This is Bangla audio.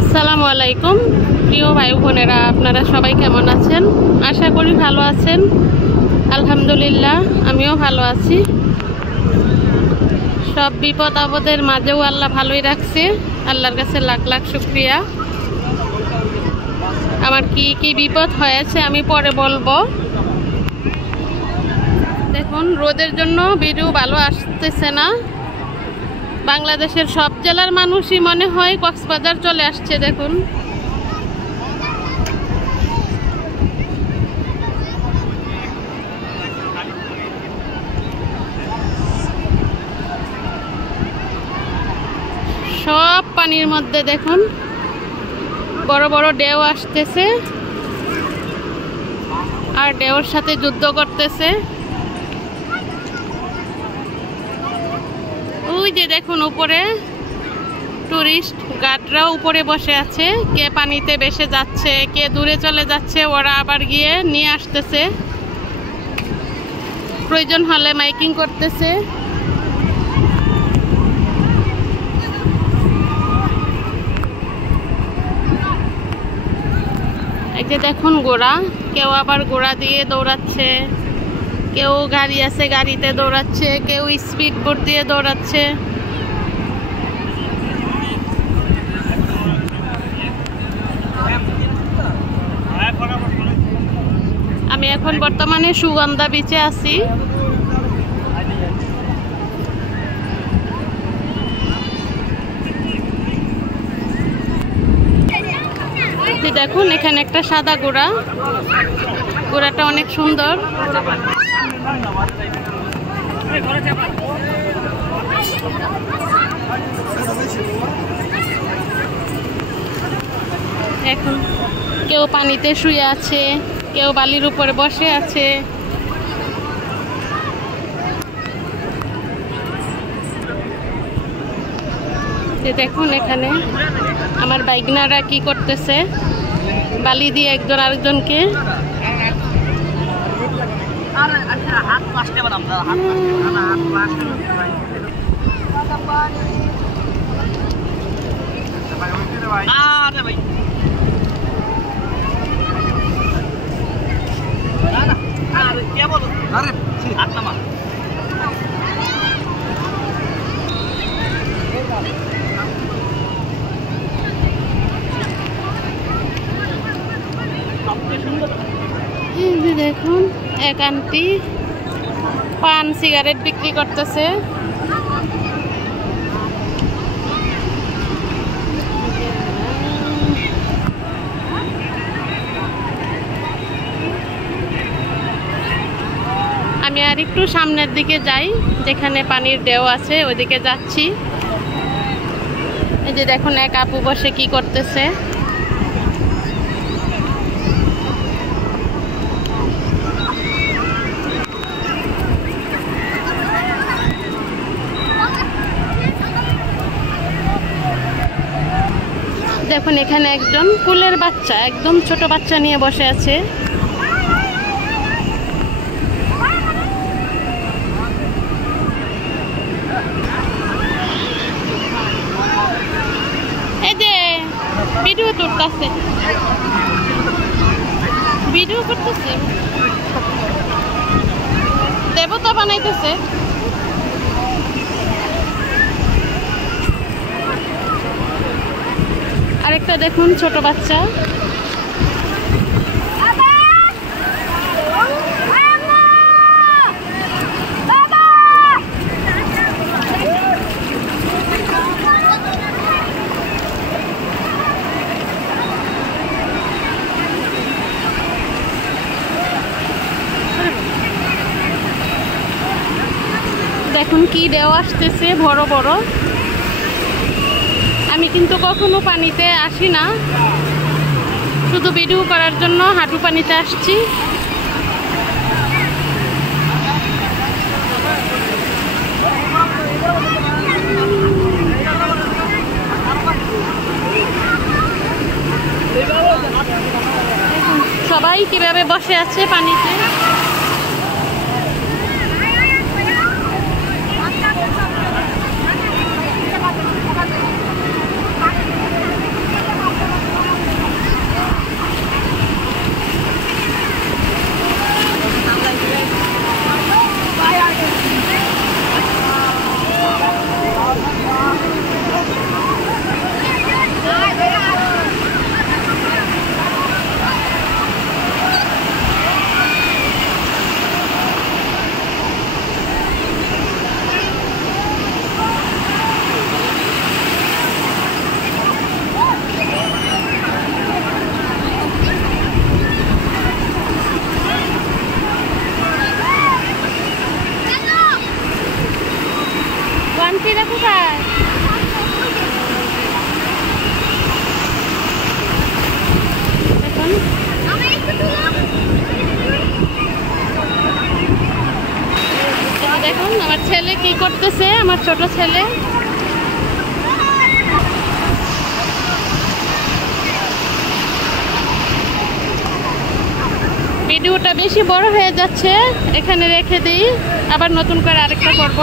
আসসালামু আলাইকুম প্রিয় ভাই বোনেরা, আপনারা সবাই কেমন আছেন? আশা করি ভালো আছেন। আলহামদুলিল্লাহ, আমিও ভালো আছি। সব বিপদ আপদের মাঝেও আল্লাহ ভালোই রাখছে। আল্লাহর কাছে লাখ লাখ শুকরিয়া। আমার কি কি বিপদ হয়েছে আমি পরে বলবো। দেখুন, রোদের জন্য ভিডিও ভালো আসতেছে না। বাংলাদেশের সব জেলার মানুষই মনে হয় কক্সবাজার চলে আসছে। দেখুন, সব পানির মধ্যে দেখুন বড় বড় ঢেউ আসতেছে আর ঢেউর সাথে যুদ্ধ করতেছে। ওই যে দেখুন, উপরে টুরিস্ট গার্ডরাও উপরে বসে আছে। কে পানিতে ভেসে যাচ্ছে, কে দূরে চলে যাচ্ছে, ওরা আবার গিয়ে নিয়ে আসতেছে। প্রয়োজন হলে মাইকিং করতেছে। এই যে দেখুন ঘোড়া, কেউ আবার ঘোড়া দিয়ে দৌড়াচ্ছে, কেউ গাড়ি আছে গাড়িতে দৌড়াচ্ছে, কেউ স্পিড বোট দিয়ে দৌড়াচ্ছে। আমি এখন বর্তমানে সুগন্ধা বিচে আছি। দেখুন, এখানে একটা সাদা ঘোড়া, ঘোড়াটা অনেক সুন্দর। এখন কেউ পানিতে শুয়ে আছে, কেউ বালির উপরে বসে আছে। দেখুন, এখানে আমার বাইকনারা কি করতেছে, বালি দিয়ে একজন আরেকজনকে। দেখুন, এক আন্টি পান সিগারেট বিক্রি করতেছে। আমি আর একটু সামনের দিকে যাই, যেখানে পানির ঢেউ আছে ওইদিকে যাচ্ছি। এই যে দেখুন, এক আপু বসে কি করতেছে। দেখুন, এখানে একজন কুলের বাচ্চা, একদম ছোট বাচ্চা নিয়ে বসে আছে। এই যে ভিডিও করতেছে, ভিডিও করতেছে, দেবতা বানাইতেছে। আরেকটা দেখুন, ছোট বাচ্চা। দেখুন কি ঢেউ আসতেছে বড় বড়। আমি কিন্তু কখনো পানিতে আসি না, শুধু ভিডিও করার জন্য হাঁটু পানিতে আসছি। সবাই কিভাবে বসে আছে পানিতে। কি করতেছে আমার ছোট ছেলে। ভিডিওটা বেশি বড় হয়ে যাচ্ছে, এখানে রেখে দিই, আবার নতুন করে আরেকটা করব।